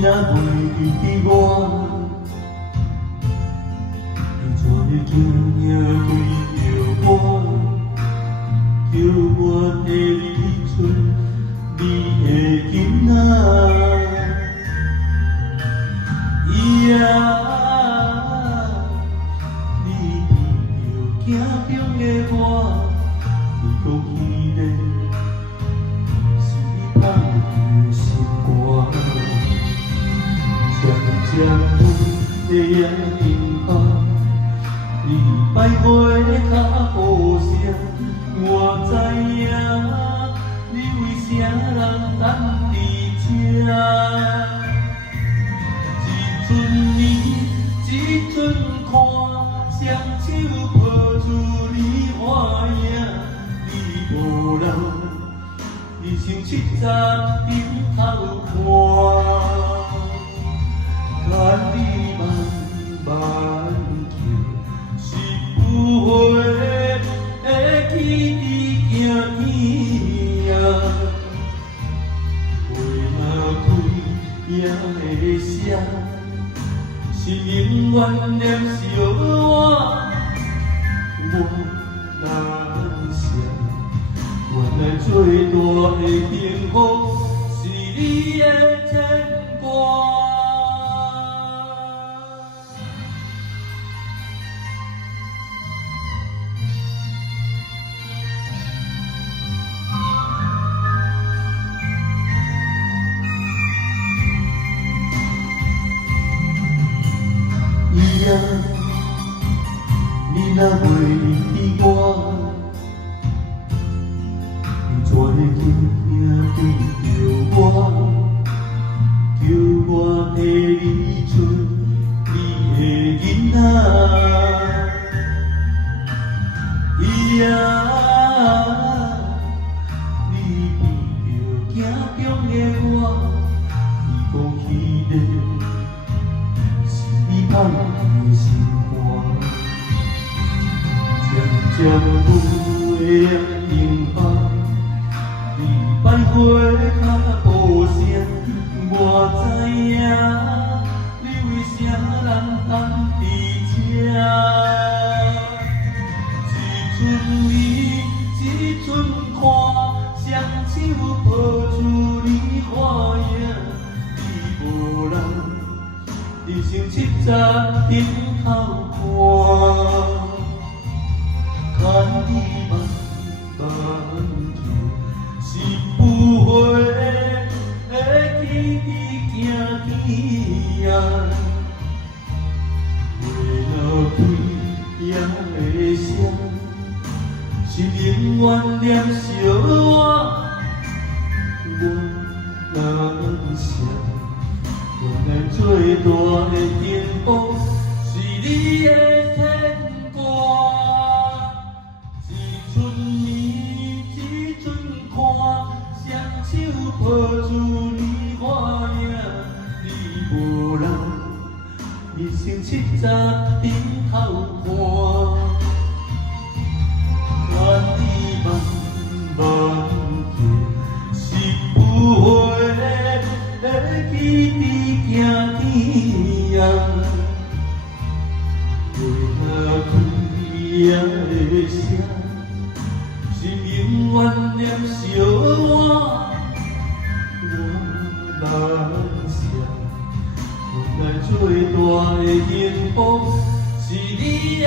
你若袂记起我，你怎会轻轻对着我，叫我替你出你的囡仔？伊啊，你见着镜中的我，你搁记得是你放的心肝。渐渐阮的眼睛红，你摆花的脚步声，我知影你为啥人等伫这。一阵你，一阵看，双手抱住你欢影，你无人，你像七十顶头看。看你慢慢行，是有花会起伫行天啊，花若开也会谢，是永远念着我，我难舍。原来最大的幸福是你的牵挂。伊啊，你若袂记我，你怎会轻轻对着我，叫我替你出你的囡仔？伊啊，你见着镜中的我，你搁记得你放的心肝，渐渐阮的眼睛红，你摆花的脚步声，我知影你为啥人等伫这。一阵你，一阵看，双手抱住你欢影，你无人。你像七十顶头看，看你慢慢行，是有花会起伫行天啊，花若开也会谢，是永远念着我，我难舍。原来最大的幸福是你的牵挂，一阵你，一阵看，双手抱住你欢影，你无人，你像七十顶头看，看你慢慢行，是有花会起伫行天啊，花若开也会谢，是永远念着我，我难舍。原来最大的幸福是你的。